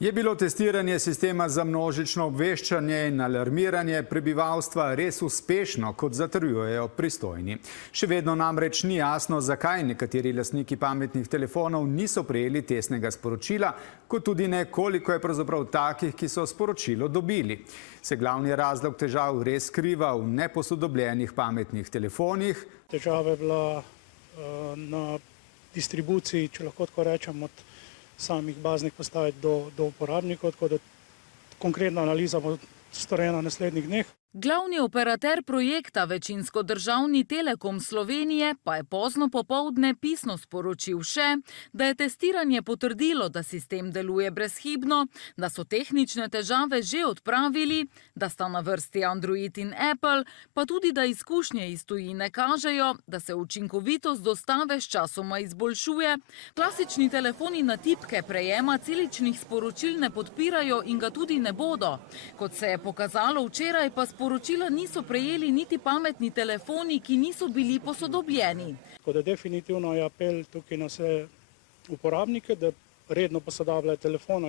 Je bilo testiranje sistema za množično obveščanje in alarmiranje prebivalstva res uspešno, kot zatrjujejo pristojni? Še vedno namreč ni jasno, zakaj nekateri lastniki pametnih telefonov niso prejeli testnega sporočila, kot tudi ne, koliko je pravzaprav takih, ki so sporočilo dobili. Se glavni razlog težav res skriva v neposodobljenih pametnih telefonih? Težava je bila na distribuciji, če lahko tako rečem, od samih baznih postaj do uporabnikov, tako da konkretna analiza bo storjena v naslednjih dneh. Glavni operater projekta, večinsko državni Telekom Slovenije, pa je pozno popoldne pisno sporočil še, da je testiranje potrdilo, da sistem deluje brezhibno, da so tehnične težave že odpravili, da sta na vrsti Android in Apple, pa tudi, da izkušnje iz tujine kažejo, da se učinkovitost dostave sčasoma izboljšuje. Klasični telefoni na tipke prejema celičnih sporočil ne podpirajo in ga tudi ne bodo. Kot se je pokazalo včeraj, pa sporočila niso prejeli niti pametni telefoni, ki niso bili posodobljeni. Tako da definitivno je apel tukaj na vse uporabnike, da redno posodabljajo telefone.